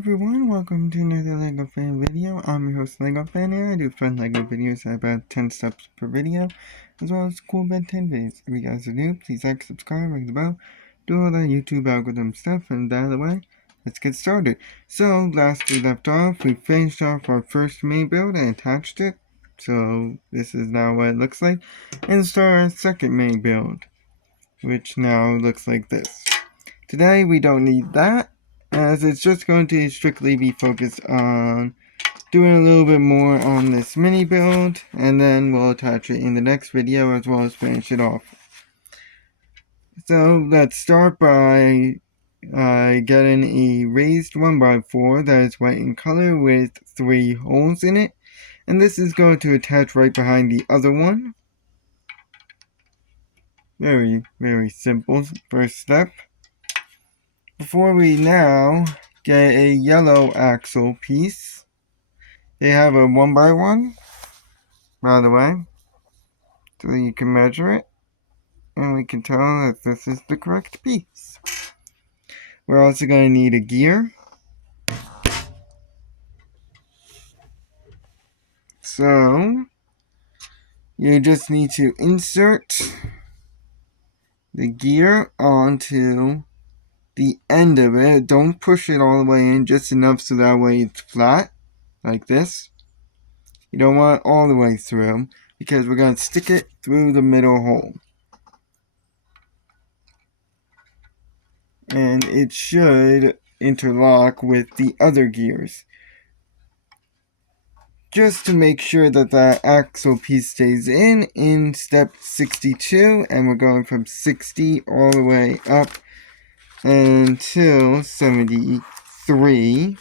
everyone, welcome to another LEGO Fan video. I'm your host LEGO Fan and I do fun LEGO videos at about 10 steps per video, as well as cool Ben 10 videos. If you guys are new, please like, subscribe, ring the bell, do all that YouTube algorithm stuff, and by the way, let's get started. So, last we left off, we finished off our first main build and attached it. So, this is now what it looks like. And start our second main build, which now looks like this. Today, we don't need that, as it's just going to strictly be focused on doing a little bit more on this mini build, and then we'll attach it in the next video as well as finish it off. So let's start by getting a raised 1x4 that is white in color with 3 holes in it, and this is going to attach right behind the other one. Very, very simple first step. Before we now get a yellow axle piece, they have a 1x1, by the way, so you can measure it, and we can tell that this is the correct piece. We're also going to need a gear. So, you just need to insert the gear onto the end of it. Don't push it all the way in, just enough so that way it's flat, like this. You don't want it all the way through, because we're going to stick it through the middle hole. And it should interlock with the other gears. Just to make sure that that axle piece stays in step 62, and we're going from 60 all the way up until 73.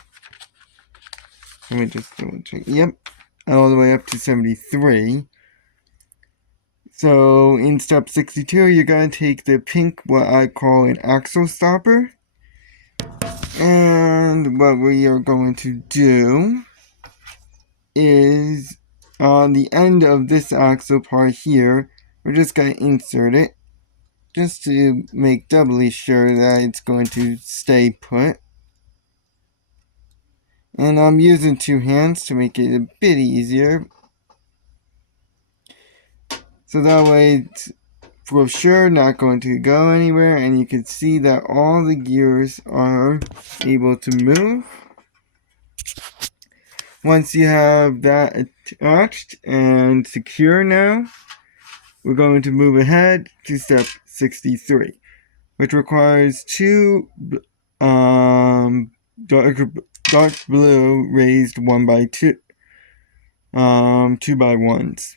Let me just double check. Yep, all the way up to 73. So in step 62, you're going to take the pink, what I call an axle stopper. And what we are going to do is on the end of this axle part here, we're just going to insert it just to make doubly sure that it's going to stay put. And I'm using 2 hands to make it a bit easier. So that way it's for sure not going to go anywhere, and you can see that all the gears are able to move. Once you have that attached and secure now, we're going to move ahead to step 63, which requires 2 dark blue raised 1x2 2x1s.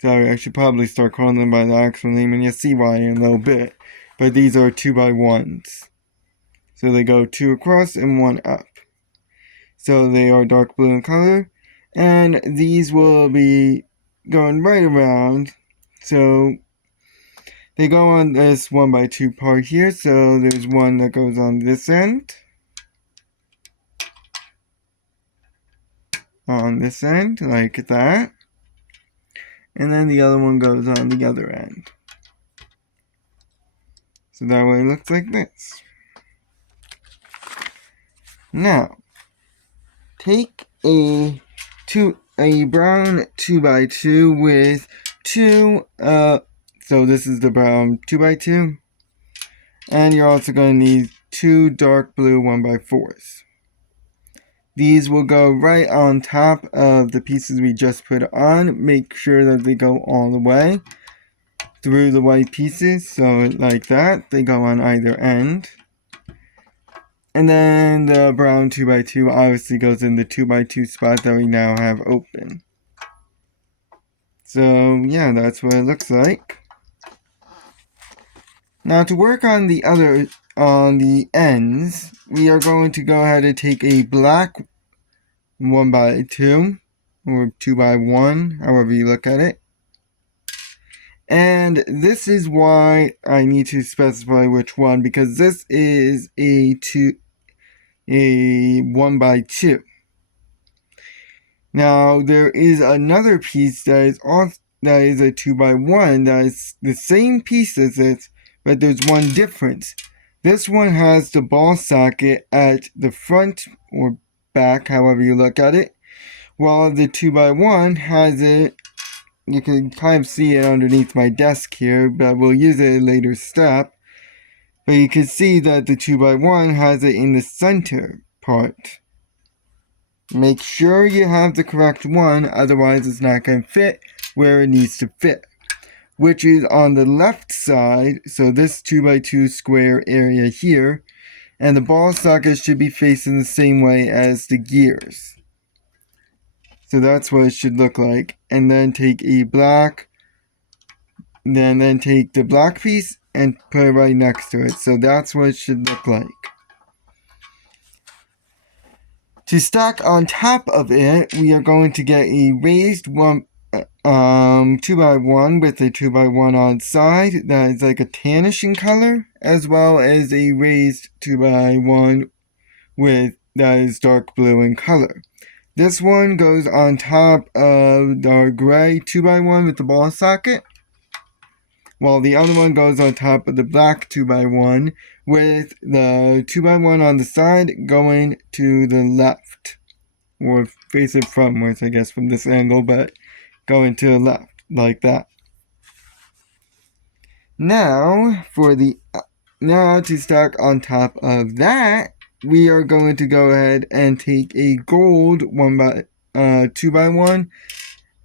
Sorry, I should probably start calling them by the actual name, and you'll see why in a little bit. But these are 2x1s. So they go 2 across and 1 up. So they are dark blue in color. And these will be going right around. So they go on this 1x2 part here. So there's one that goes on this end. On this end, like that. And then the other one goes on the other end. So that way it looks like this. Now, take a brown 2x2 with 2, so this is the brown 2x2. And you're also going to need 2 dark blue 1x4s. These will go right on top of the pieces we just put on. Make sure that they go all the way through the white pieces. So like that, they go on either end. And then the brown 2x2 obviously goes in the 2x2 spot that we now have open. So yeah, that's what it looks like. Now to work on the ends, we are going to go ahead and take a black 1x2 or 2x1, however you look at it. And this is why I need to specify which one, because this is a 1x2. Now there is another piece that is a 2x1 that is the same piece as this, but there's one difference. This one has the ball socket at the front or back, however you look at it, while the 2x1 has it. You can kind of see it underneath my desk here, but we'll use it in a later step. But you can see that the 2x1 has it in the center part. Make sure you have the correct one, otherwise it's not going to fit where it needs to fit, which is on the left side, so this 2x2 square area here, and the ball socket should be facing the same way as the gears. So that's what it should look like. And then take a black, then take the black piece and put it right next to it. So that's what it should look like. To stack on top of it, we are going to get a raised 2x1 with a 2x1 on side that is like a tannish in color, as well as a raised 2x1 with that is dark blue in color. This one goes on top of our gray 2x1 with the ball socket, while the other one goes on top of the black 2x1 with the 2x1 on the side going to the left, or facing frontwards, I guess, from this angle, but going to the left, like that. Now, to stack on top of that, we are going to go ahead and take a gold 2x1,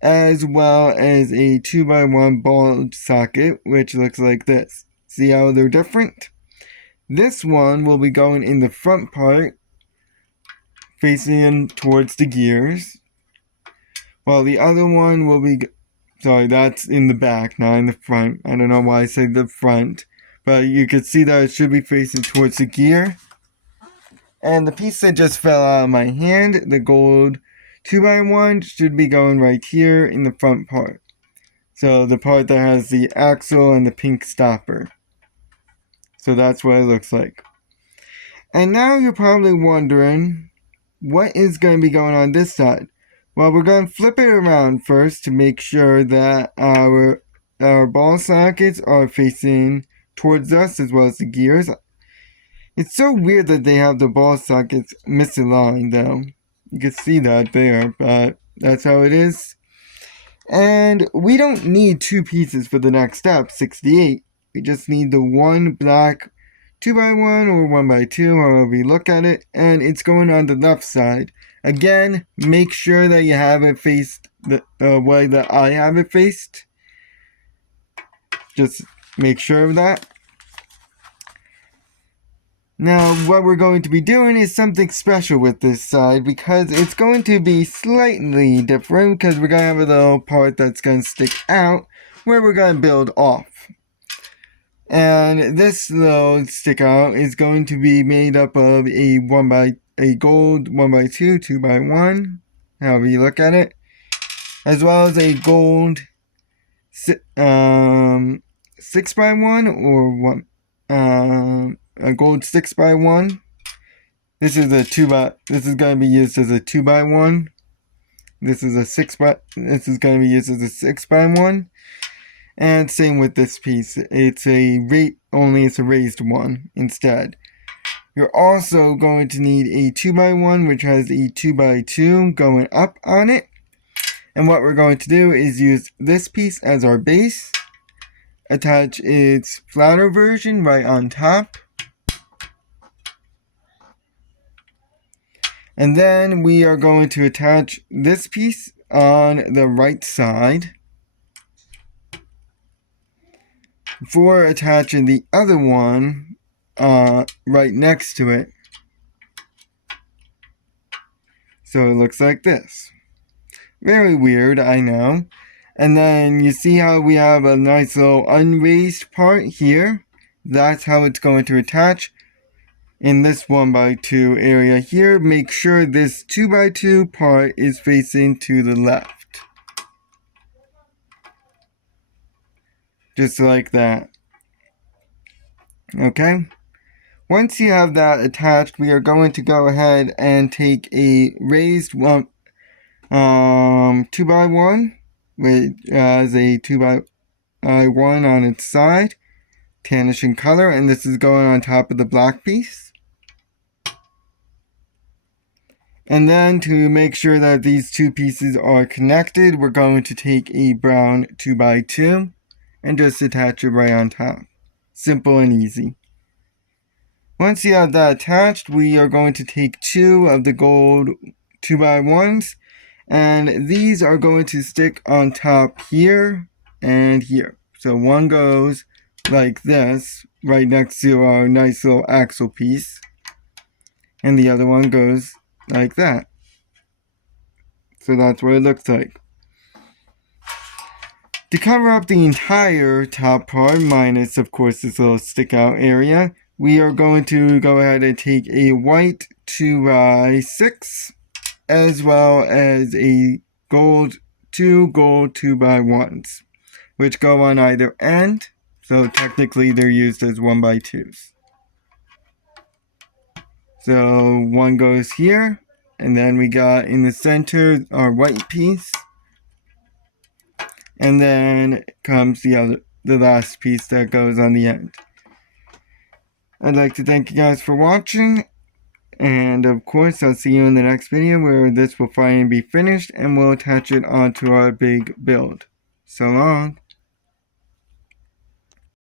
as well as a 2x1 ball socket, which looks like this. See how they're different? This one will be going in the front part, facing towards the gears, while the other one will be, that's in the back, not in the front. I don't know why I said the front, but you can see that it should be facing towards the gear. And the piece that just fell out of my hand, the gold 2x1, should be going right here in the front part. So the part that has the axle and the pink stopper. So that's what it looks like. And now you're probably wondering, what is going to be going on this side? Well, we're going to flip it around first to make sure that our ball sockets are facing towards us, as well as the gears. It's so weird that they have the ball sockets misaligned, though. You can see that there, but that's how it is. And we don't need two pieces for the next step, 68. We just need the one black 2x1 or 1x2, however you look at it, and it's going on the left side. Again, make sure that you have it faced the way that I have it faced. Just make sure of that. Now, what we're going to be doing is something special with this side, because it's going to be slightly different, because we're going to have a little part that's going to stick out, where we're going to build off. And this little stick out is going to be made up of a gold 1x2, 2x1, however you look at it, as well as a gold 6x1 or a gold 6x1. This is going to be used as a 2x1. This is going to be used as a 6x1. And same with this piece. It's a raised one instead. You're also going to need a 2x1, which has a 2x2 going up on it. And what we're going to do is use this piece as our base, attach its flatter version right on top, and then we are going to attach this piece on the right side before attaching the other one right next to it. So it looks like this. Very weird, I know. And then you see how we have a nice little unraised part here? That's how it's going to attach in this 1x2 area here. Make sure this 2x2 part is facing to the left. Just like that. Okay? Once you have that attached, we are going to go ahead and take a raised 2x1, which has a 2x1 on its side, tannish in color, and this is going on top of the black piece. And then to make sure that these two pieces are connected, we're going to take a brown 2x2 and just attach it right on top. Simple and easy. Once you have that attached, we are going to take 2 of the gold 2x1s, and these are going to stick on top here and here. So one goes like this, right next to our nice little axle piece, and the other one goes like that. So that's what it looks like. To cover up the entire top part, minus of course this little stick out area, we are going to go ahead and take a white 2x6 as well as a gold 2x1s, which go on either end, so technically they're used as 1x2s. So one goes here, and then we got in the center our white piece, and then comes the last piece that goes on the end. I'd like to thank you guys for watching, and of course I'll see you in the next video where this will finally be finished and we'll attach it onto our big build. So long.